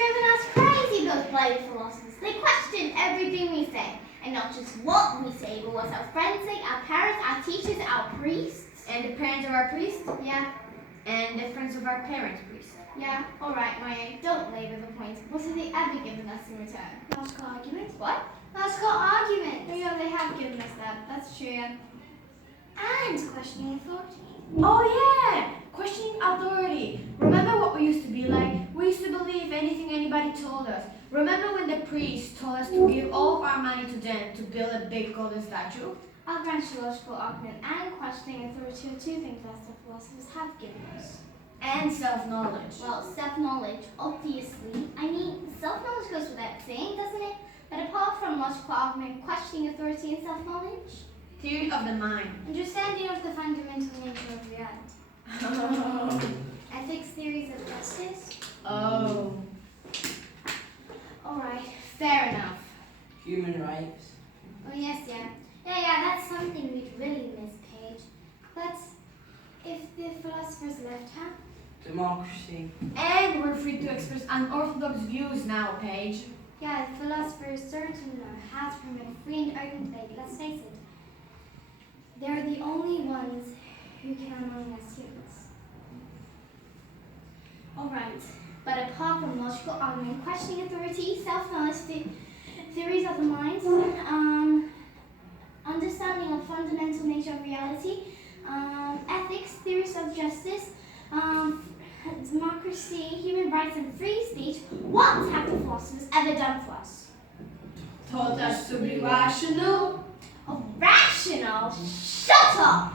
driven us crazy, those bloody philosophers. They question everything we say. And not just what we say, but what our friends say, our parents, our teachers, our priests. And the parents of our priests? Yeah. And the friends of our parents' priests? Yeah, alright, Maya, don't labour the point. What have they ever given us in return? Logical argument? What? Logical argument! Oh yeah, they have given us that. That's true, yeah. And questioning authority. Oh yeah! Questioning authority. Remember what we used to be like? We used to believe anything anybody told us. Remember when the priest told us to give all of our money to them to build a big golden statue? I'll grant you logical argument and questioning authority are two things that the philosophers have given us. And self-knowledge. Well, self-knowledge, obviously. I mean, self-knowledge goes without saying, doesn't it? But apart from logical argument, questioning authority and self-knowledge? Theory of the mind. Understanding of the fundamental nature of reality. Ethics, theories of justice? Oh. Alright, fair enough. Human rights. Oh yes, yeah. Yeah, that's something we'd really miss, Paige. But if the philosophers left, huh? Democracy. And we're free to express unorthodox views now, Paige. Yeah, the philosophers certainly know how to promote free and open debate, let's face it. They're the only ones who can among us humans. Alright, but apart from logical argument, questioning authority, self-knowledge, theories of the mind, understanding of fundamental nature of reality, ethics, theories of justice, democracy, human rights, and free speech, what have the philosophers ever done for us? Taught us to be rational. Oh, rational? Shut up!